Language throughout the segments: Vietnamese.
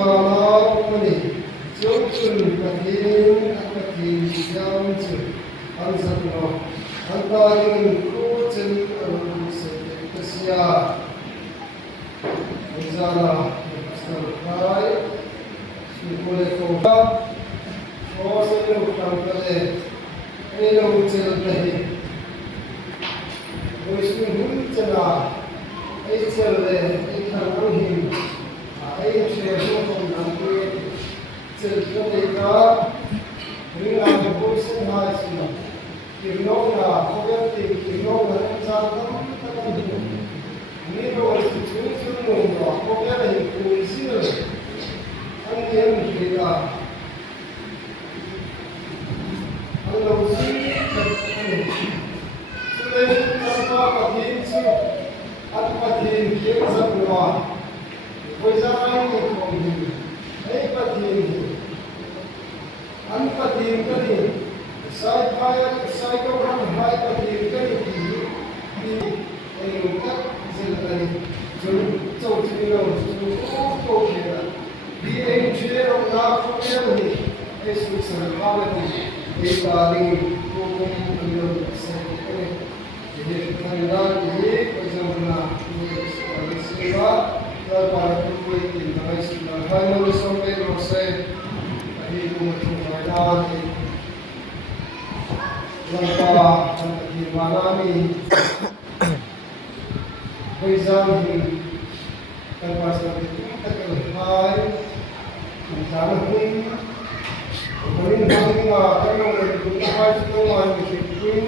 Mani, Chokun, Katin, Akatin, Yam, Anzakno, Antarin, Kutin, Kasia, Zala, Kai, Sukule Koba, Oselu Kankale, Eno Tildahi, Vishnu Huntana, Aichele, Aikanahim, Aichele, Tildahi, Ringan Busan Haisina, Kirnona, Fogati, Kirnona, Tantam, Nero was the Tutunum, Fogati, Kuisil, and the Embrida. Hello, see, today, Patin, Atpatin, Kirzapua, Wizarding from him, Patin. Anpatin kani side of high patin kani di ayukat zilani so tino so kera di engineer of na family esu sarvati ekali program under secretary ye kanada ye kazamna seva para koi nice final somewhere or say Lampa di manami Rizalhi terpasang itu terkait misalnya pun kemudian kami akan menggunakan semua mungkin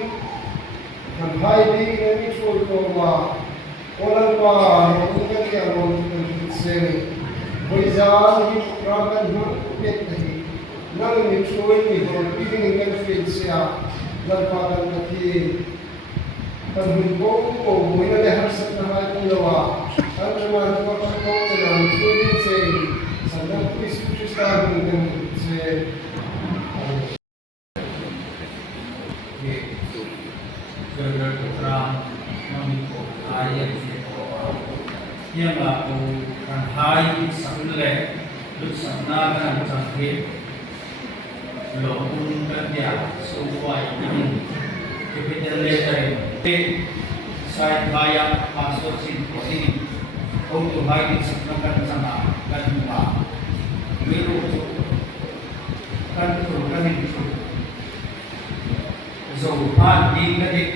dan hal ini semua orang yang mungkin yang mungkin Rizalhi rakan hukum nang nitsuin ni pagpiping ng siya nagpagan nati pagbumbong ko muna na harsat na hatong lawa ang naman pagpapakot na nitsuin siya sa nagpisustahan ng siya Gagal putra mamiko ayat yang aku kan hai samle lutsana kan sanghe Lopun kerja sesuai dengan capital letter saya bayar masuk sini untuk hari sepekan sama dan dua miru kan itu kan itu so di kedik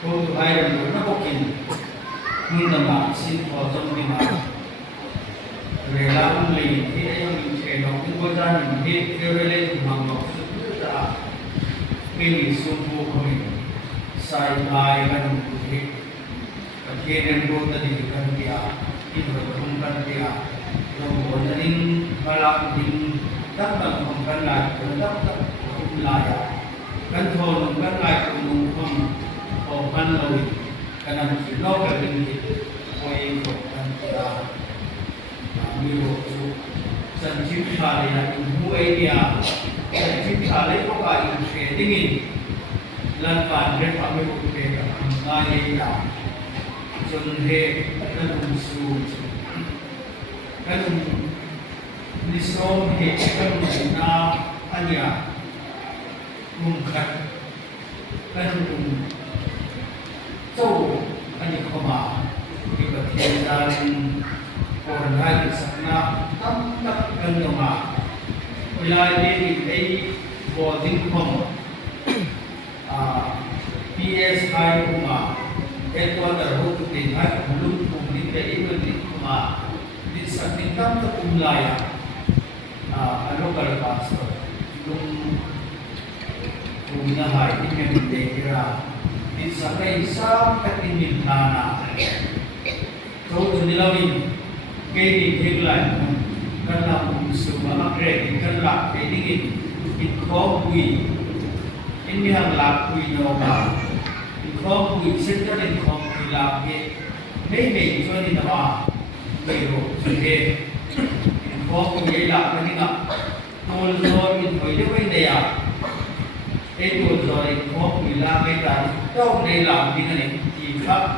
untuk hari dan dua mungkin nama sin kalau lima rela beli dia yang Nong Bojan hit kerele mangok sudah ini sumpu kami saya kan hit akhirnya buat tadi kan dia itu berkumpulan dia Nong Bojan balak ding tak mengkumpulan lagi tak kumpulan kan thon kan lagi kumpulan kumpulan lagi karena lo kerja koi kumpulan dia miru dan cipta yang buaya dan cipta itu kaya dingin lantan dan kami bukan ngaya jonhe dan musuh kan nisrom he kan na anya mungkat kan so anya koma kita tidak orang lain sana tak kenapa wilayah ini boarding kom PSI kuma itu ada hukum tingkat belum publik dari publik kuma di sampingkan wilayah local pastor belum punya hari ini dikira di sampai ini tanah so dilawin kini headline karena semua kredit kerap ini ikopui ini yang lakui nama ikopui sektor ikopui lagi hei jadi nama baru jadi ikopui lagi nak tol tol itu dia itu tol ikopui lagi dan tahu dia lagi ni jika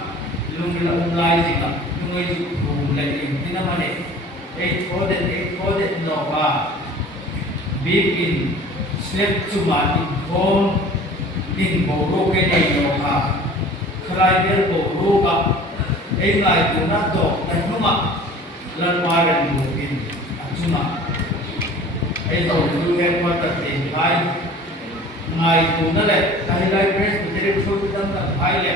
lung lung lain jika lung itu le in tinamane eight coded no ba big in step to ma in home in boro ke nei no ka khlai der boro ka ei ngai tu na to na numa lan ma ran mu in achuma ei to du ke ma ta tin bai ngai tu na le kai lai press ku tere chu dam na bai le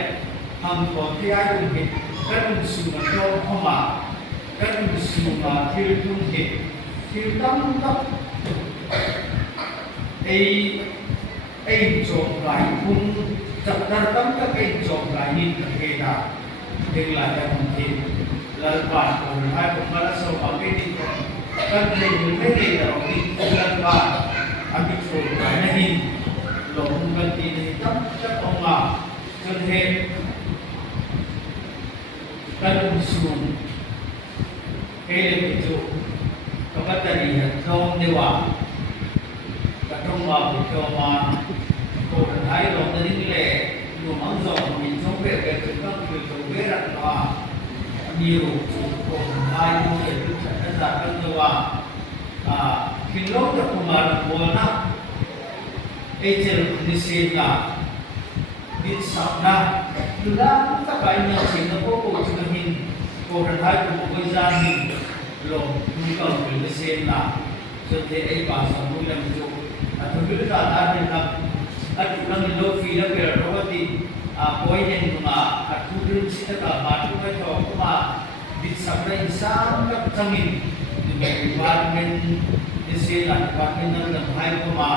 ham ko ti ai ku ke kan su na to khoma kan su ma thil tu ke thil tam tam ei chok lai kun chak dar tam ta ei chok lai ni ta ke da ding la da mun ke lal pa ko hai ko mala so pa ke ni kan le ni me ni da ro ni lal pa abi chok lai na hin lo mun kan ti ni tam ta ko ma chon he kan su ke le ke chu ka pa ta ri ha thong de wa trong vào thì cho mà cô thấy rồi tới những lệ nhiều món giò mình sống về chúng ta người sống về rằng là nhiều cô thấy cô để chúng ta sẽ ra cái là khi lúc đó cô mà buồn lắm ấy chỉ đi xem là đi sắm ra từ đó các bạn nhỏ xin nó cô chúng ta nhìn cô thấy cô bây giờ nhìn rồi chúng ta đi xem là cho thế ấy bà sống vui làm chút atau bila tak ada dalam atau dalam hidup kita berarti poin yang cuma atau prinsip kita batu kita cuma disabda insan tak cangin dengan environment disilah environment dan hai cuma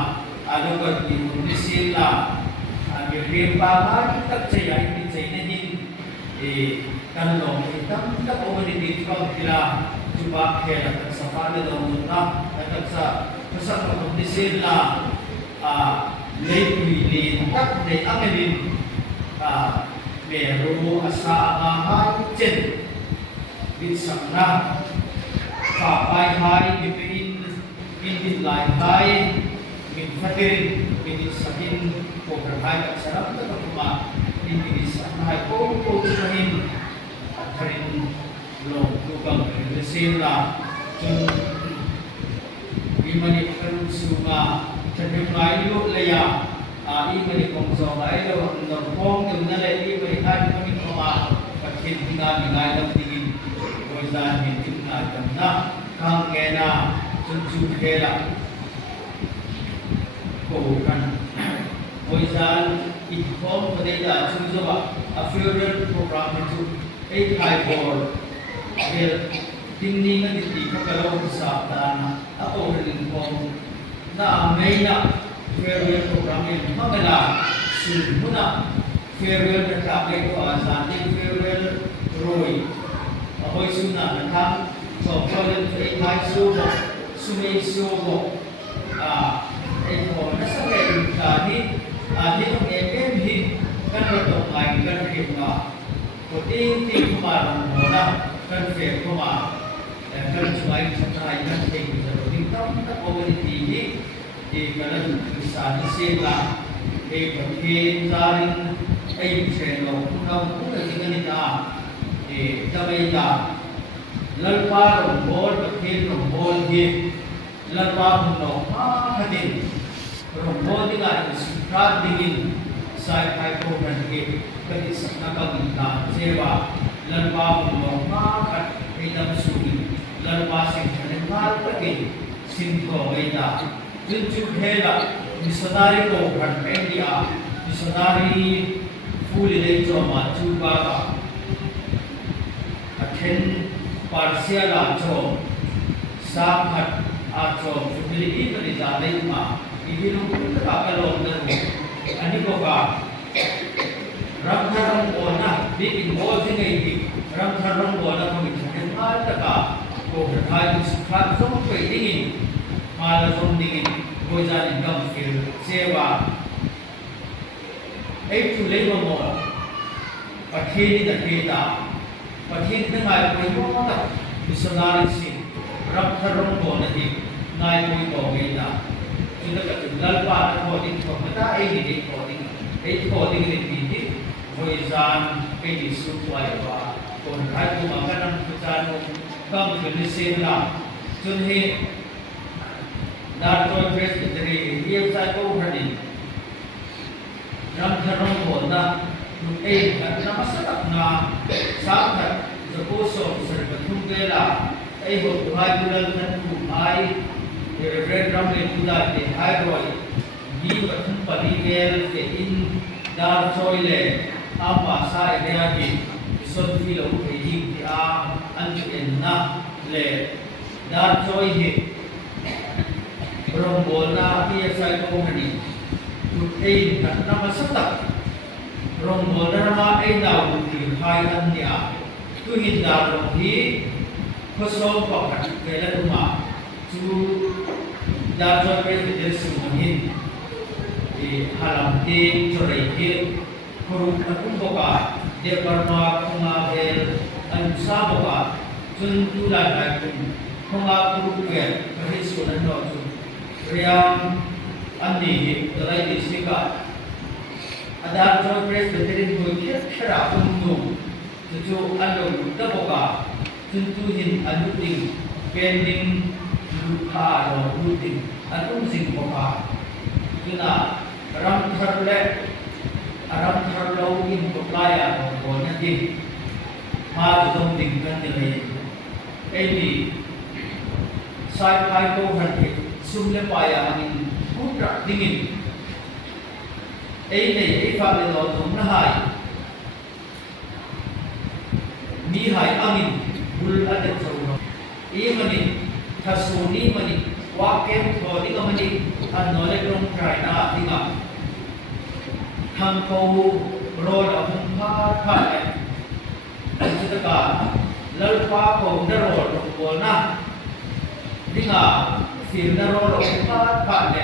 ada berarti disilah berapa tak caya ini caya ini kalau kita tak komuniti kita cuba kita safar dalam mudah kita Pasal kalau disilah lebih tak dari amelin meru asa agama jen bisana kapai hai dipin lai hai min fatirin min sakin ko berhai sarap tak cuma ini sana hai ko sahin karin lo tukang disilah imani kan sunga thadem ngai lu leya imani kong so ngai lo no kong dem na le imani hai kami koma pathin tinga ngai lam tingin koizan hin tinga dam na kang ge na chun chu ke la ko kan koizan I home pade da chu zo ba a funeral program chu ei khai bor Tingni na diti kalau sa dana ako rin ko na may na farewell program ni magala muna farewell na sabi ko sa ating farewell roy ako'y suna na tam so problem sa ikay subo sumay subo ito nasa kayo kahit ditong ememhin kan ratong ay kan rin na ting kumarang mo na kan fair kumarang kan cumai sampai kan tinggi terus tam tak komuniti di kalau kisah sila pakai jaring channel pun lagi kan kita jamai dah lalpa rombol pakai rombol ni lalpa pun hadir rombol dengan sikap dingin saya kai program ni kan isna kami sewa lalpa pun kat kita sugi lalpa sing kenal pakai sinto ida tunjuk hela missionary ko kan India missionary full day joma chuba attend partial acho sakhat acho flexibility bari dalai ma idilo ka kalon na ani ko ka ramtharang ona big involved in it ramtharang ona ko kenal taka ko thai sikhat song pe dingin mala song dingin ko jan income skill sewa ai tu le mo pathini da keta pathin na ngai ko mo ta missionary sin ramtharang ona di ngai ko ge na kita ka lalpa ko din ko mata ai ni ko din ai ko din ni di ko jan pe di su twai wa ko thai ko ma kan jan kam khini semna chun he dar toy presbytery yem sai ko hani ram tharong ko na ei na masak na sa tha zapo so sar pathum bela ei ho hai bulal than ku ai reverend ram le kuda te hai roi gi pathum pali gel te in dar choi le apa sa area ki son fi lo ke ji ti a an ju en na le dar choi he rong bol na pi sai ko hani tu ei na masak rong bol na ma ei na u ti hai an nia tu hin dar rong hi ko so pa ka ke la tu ma tu dar choi pe de su hin e halam ti chorei ki kurung akum boka de parma kunga bel an sa boka chun tu la ka kun kunga kuru ke ka hi su na no chu riam an ni hi dai di sika adar choi presbytery ko ki khara kun nu chu an lo ta boka chun tu hin anu ting pending lu kha ro lu ting atum sing boka tuna ram thar le aram thar lo in boklaya ko na di ma dum ding kan ni le ei ni sai pai ko han ki sum le pa ya anin putra dingin ei nei ei fa le lo dum na hai mi hai amin bul ade chau e mani thasuni mani wa kem thodi ka mani an no le tong trai na tinga thang ko ro la hum pha pha le chu ta lal pha ko na ro ro ko na dinga sim na ro ro pha pha le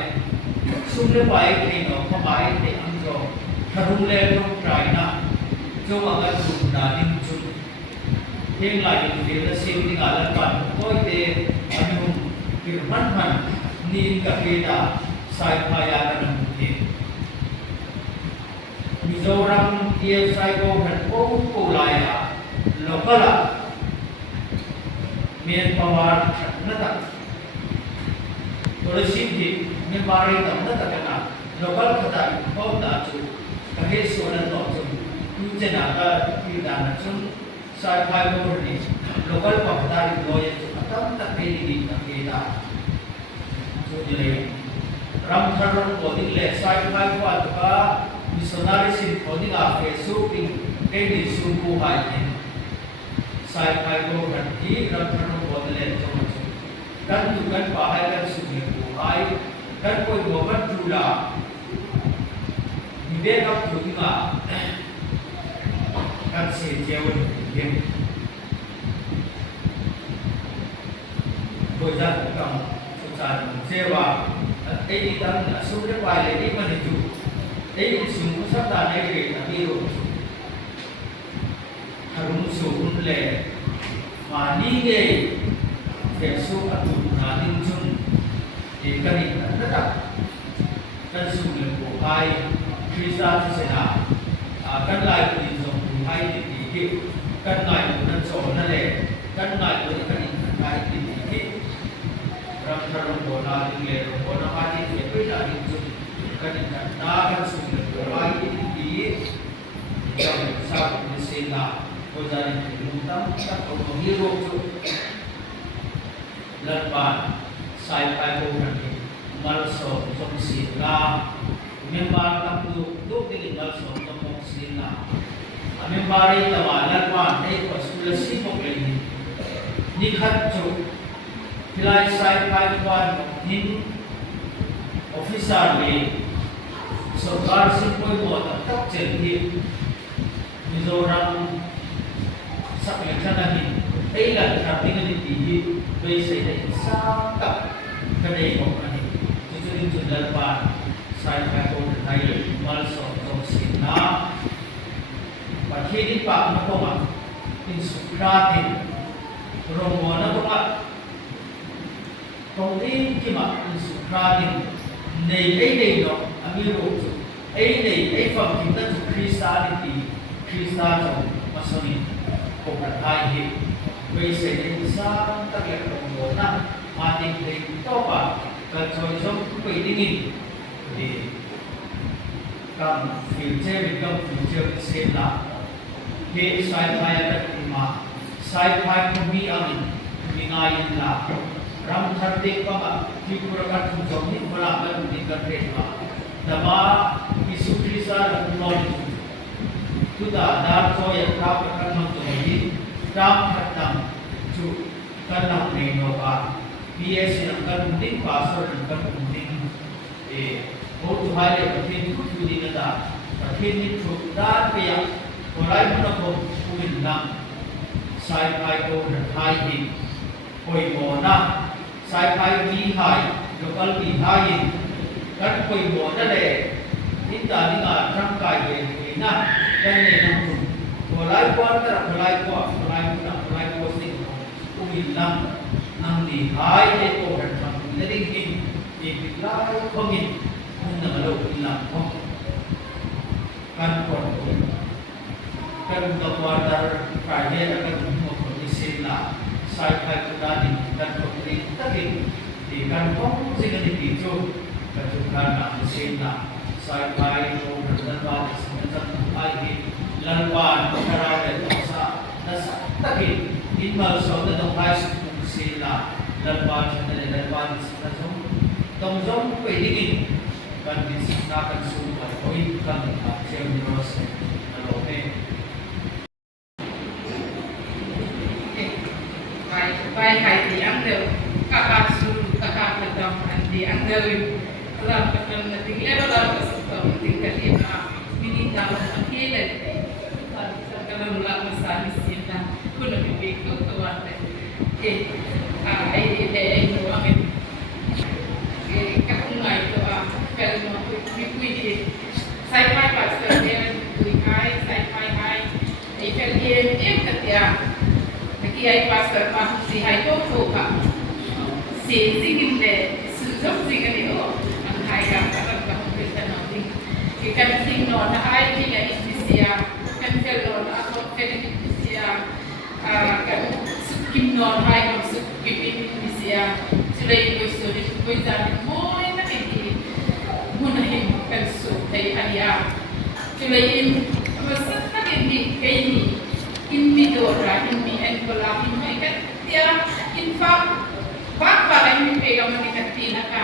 sum le pai ke no pha pai te ang ro tharung le tong trai na jo ma ga su na ning chu theng lai ni le sim dinga la pan koi te anu kir man ni ka ke da sai pha ya na ni Mizoram dia sai ko han ko lai la lokala men pawar na ta polisi di men mari ta na ta kana lokal khata ko ta chu ka he so na to chu tu che na ka ki da na chu sai phai ko ni lokal pa ta ri lo ye chu atam ta pe ni ta ke da chu le ram tharon ko ni le sai phai ko ta ka missionary sin holding a Facebook in any suku hai sai pai go kan ki ram thano bodle chong kan tu kan pa hai kan su ni ko hai kan koi go ban tu la ni be ka tu ni ma kan se jeon yen ko ja ka su sa se wa ai ni tam na su le pai le ni ma ni tu ei sum sa ta nei re ta bi ro harun su un le ma ni ge ke su atu na ning chun e ka ni na ta kan su le ko hai krista se na kan lai ku ni zo ku hai ti ki kan lai ku na so na le kan lai ku ka ni hai ti ki ram tharon ko na ni le ko na ma ti ke pe na ning chun kan na kan su le ko ai ti ki jam sa ni se na ko ja ni mutam ta ko ni ro chu lat ba sai pai ko kan ni mal so som si la member ta tu do ti mal so som si la member ri ta wa lat ba nei ko su le si ko ke ni khat chu pilai sai pai ko ni officer ni सरकार से कोई बहुत तक चलती मिजोरम सब इलेक्शन नहीं कई लक्षण दिख देती है वैसे ही सब तक कने को नहीं जितने जुलर पार साइड का को ढाई माल सौ तो सीना पक्षी दी पाप न को मान इन सुक्राती रोमोना को मान तोड़ी की मान इन सुक्राती नहीं नो अमीरो ei nei ei fam kim ta Christianity Christa jo masoni ko ka thai hi 为谁人生得了红果呢？马丁林多吧，个最终规定的，咁 future 咁 future 先啦。he sai phai at ma sai phai kumi amin mingayin la ram tharte pa tripura ka thum ni bala ka ni ka re ma dama isukrisa knowledge tuda dar so ya ka ka no to ni ram khatam chu kana ne no ka bs na ka ni password na ka ni ho tu hai le pathin tu ni na da pathin ni chu da pe ya Orai mana ko umin lang sai pai ko hai hin koi mo na sai pai bi hai local bi hai kan koi mo na le inda ni ga tham kai ye na kan ne na ko orai ko ta orai ko sin umin lang nang di hai ye ko tham le ding hin ye bi lai ko min kun na lo ilang ko kan ko kan keluar kaya akan mengkondisi lah saya kaya dan pembeli tadi di kantong sehingga dipicu kecuali mesin lah saya kaya berdebat semenjak lagi laluan perkara dan dosa dosa tadi imal soal dan price mesin lah laluan semenjak tongzong pedingin kan disinakan semua poin kan siang terus kalau Baik hai yang de kakak suruh kakak pedang di angder dalam pedang nanti dalam kesempatan tinggal di mini dalam akhir kalau mulai masa di sini pun lebih baik tuan itu amin kapungai itu kalau mau kuih saya pai pastor dia kuih hai saya pai hai kalau ketia Kiai pastor mah si hai to ka si singin de sujok singin itu ang hai ka ka kita nanti kan sing no na ai ti na isia kan fel no na ko fel isia kan sukin no hai ko sukin isia sulai ko suri ko za mo na ki munahin kan su tai alia sulai masa na ni kai ni in midora in mi engola in mai katia in fa ba in pega mani katina ka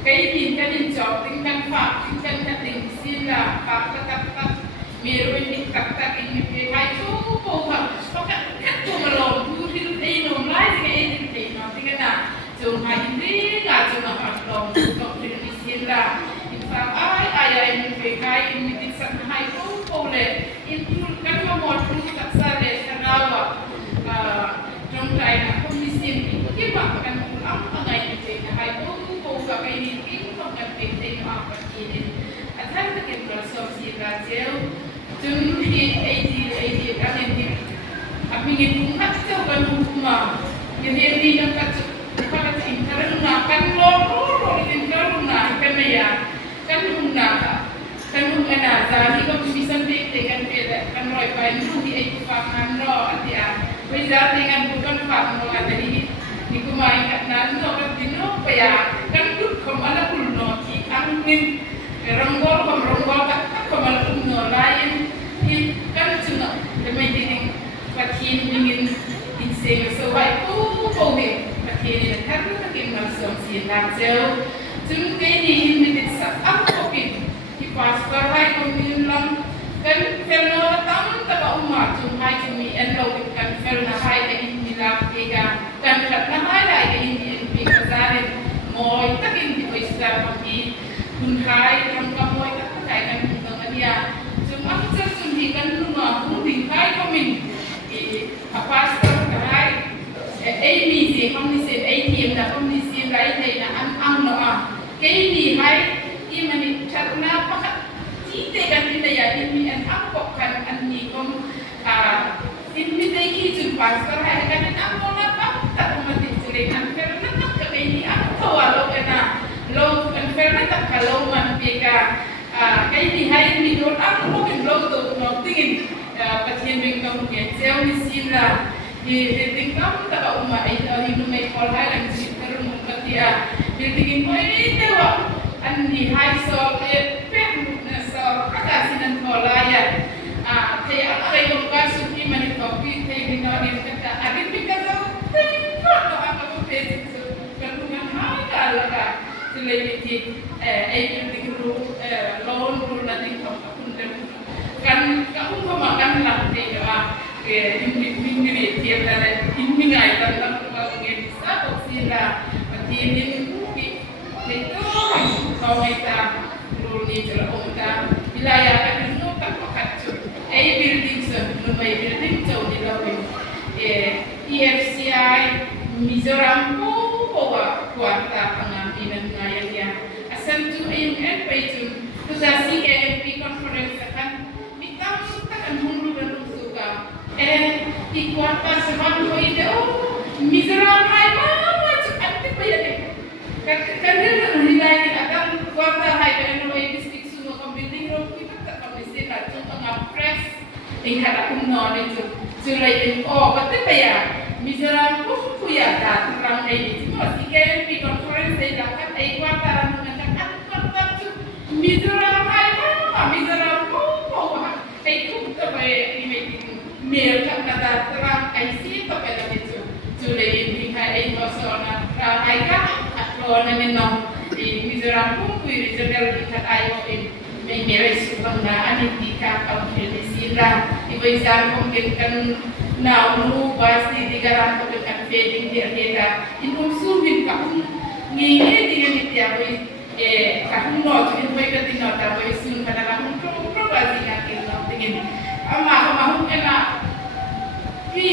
kai din kan in job tin kan fa tin kan kating sila pa tak meru in tak in mi pe kai ko ka ka to malom tu hin ei no lai ke ei tin no tin na jo mai ni ga jo na pa long ko tin sila in fa ai in pe kai in mi tin san hai ko le in tu kan mo mo tu tak sale sarawa trong tai na komisi ni ki ba kan ulang angai ni ke hai ko ka kai ni ki ko kan pe te ma pa ki ni athan ta ke pro so si ra jeu jun hi ai kan ni ami ni pun hat se kan kuma ye ni na ka pa ka tin karan na kan lo ni karan na kan ya kan na kan na za ni ko bisa te kan pe kan roi pa ni hi ai ku fa kan ro atia bây giờ thì ngành của con phạm nó là thế thì cũng mai ngànhนั้นnóก็tin nóไปอ่ะกันทุกคนมาแล้วคุณนอที่อันนึงรองกอลกับรองกอลกับคนมาแล้วคุณนอไล่ที่กันจุดนั้นแต่ไม่จริงประเทศมีเงินอินเสียงสบายปุ๊บปุ๊บเนี่ยประเทศเนี่ยถ้าเราจะกินมันส่งเสียงดังเจ้าจึงแค่นี้มีแต่สักอันก็เป็นที่ภาษาไทยก็มีลำkan felno tam ta ba umma chung hai chung mi en lo kan felna hai ka in mi la ke ga kan khat na hai lai ka in pi ka za ne moi takin ti ko isla pa ki kun hai kam ka moi ka kai kan kun ka dia chung ang cha chung hi kan nu ma kun ding hai ko min a pastor ka hai ai mi je kam ni se ai ti na kam ni se lai thai na ang no a ke ni hai i mani chat na pa kita kan kita ya ini an apa kan an ni kom ini dai ki jun pastor hai kan an mo na pa tak mati sile kan kerana tak ke ini apa walo kana lo kan kerana tak kalau man pika kai ni hai ni do an mo kan lo to no tingin patien beng kam ke jeu ni sin la building kam taka uma ai hinu mai pol hai lang si terun katia building mo ite wa an ni high sol pe na sol kada sinan polaya te ai ko ka suki mani topi te bino ni kata adit bikazo ko apa ko pe kalungan hai kala selebiti ai building ru lawan ru na ting kam kan kamu makan lah dia ini tiap dari ini ngai tentang pengen bisa sila matinin itu kau kita ruli celok kita wilayah kan itu tak pakai building sebelum building jauh di lawan EFCI Mizoram bawa kuarta pengambilan ngayang dia asal tu IMF itu tudasi KMP conference kan kan hulu dan suka di kuarta seman ko ide Mizoram hai mama ante paya de kan dia hilai akan kuarta hai kan no district semua kom building road kita tak mesti lah contoh ngapres ingkara umno itu sulai pati paya Mizoram ko puya ta terang ai semua KMP conference saya dapat kuarta ran mengatakan kuarta Mizoram hai mama Mizoram ko itu sampai mail kat kata terang IC sampai dah itu sudah ini hai masalah hai kah atau nanti di Mizoram pun kui regional kita ayo ini meres bangga ani tika kau di sini ibu izan mungkin kan naunu pasti digarang dengan feeding dia dia itu sulit kau ngini dia dia kau not ini mereka tinggal tapi sun pada lamun pasti ingin ama kena pi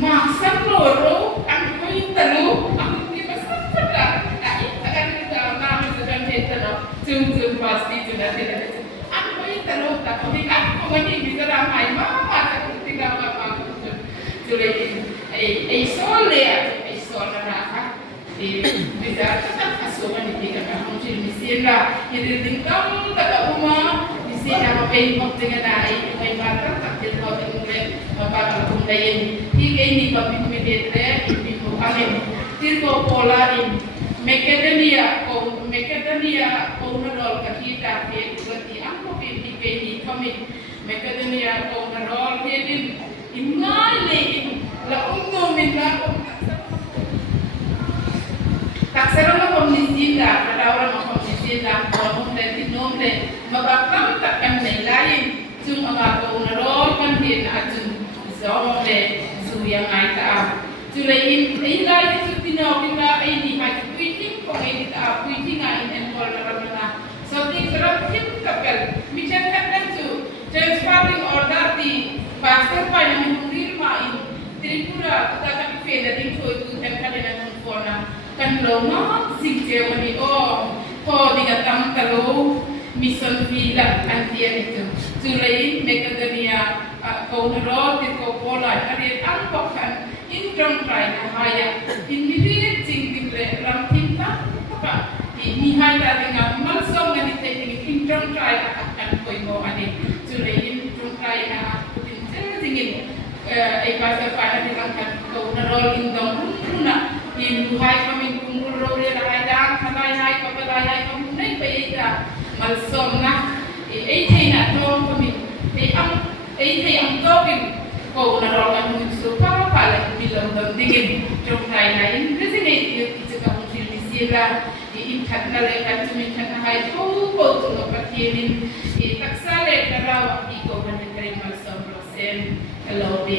masak loro ang kuitalo ang di masak pada akan kita nama sudah tetano zum pasti sudah tidak ang kuitalo tak kita kami bisa ramai mama tak tinggal apa sudah ai sole raka bisa tetap asuhan di kita mungkin misira jadi tinggal tak rumah sila mapay dengan ay may bata takil mo tingin mapapagpundayin higay ni pamimitre ipino kami tirko polarin macadamia ko narol kakita pe gati ang mo higay ni kami macadamia ko narol din inale la umno minna taksara mo komisida kada orang komisida ko dan dinomde mabakam takkan lain jum aga ko narol kan din ajun zomde zu yang ai ta julain ilai itu tino kita ini mai tweeting ko ini ta tweeting ai en kol ramana so ti serap kim kapel mijan kan tu transferring order di pastor pa yang mundir mai Tripura kita kan fela din ko itu kan kadena kona kan loma singje wani ko digatam talo mission villa antian itu sulain macadamia ko narol ko pola ari angkokan intron try haya immediate tinggle ram tinta apa ini haya dengan malsom ngani taking intron try akan koi mo ani sulain intron try na tingin ai pasal pada dilangkan ko narol indong runa in hai kami kumpul role hai dang hai kapalai kamunai baita malsom na ai thei na tom kami ai am tokin ko na rol kan musu pa la bilang dam dingin trong tai na in resonate yu kita ka mungkin sila in khat na le kan tumin khat hai ko tu no patinin taksale karawa iko kan kare malsom rosen kalau de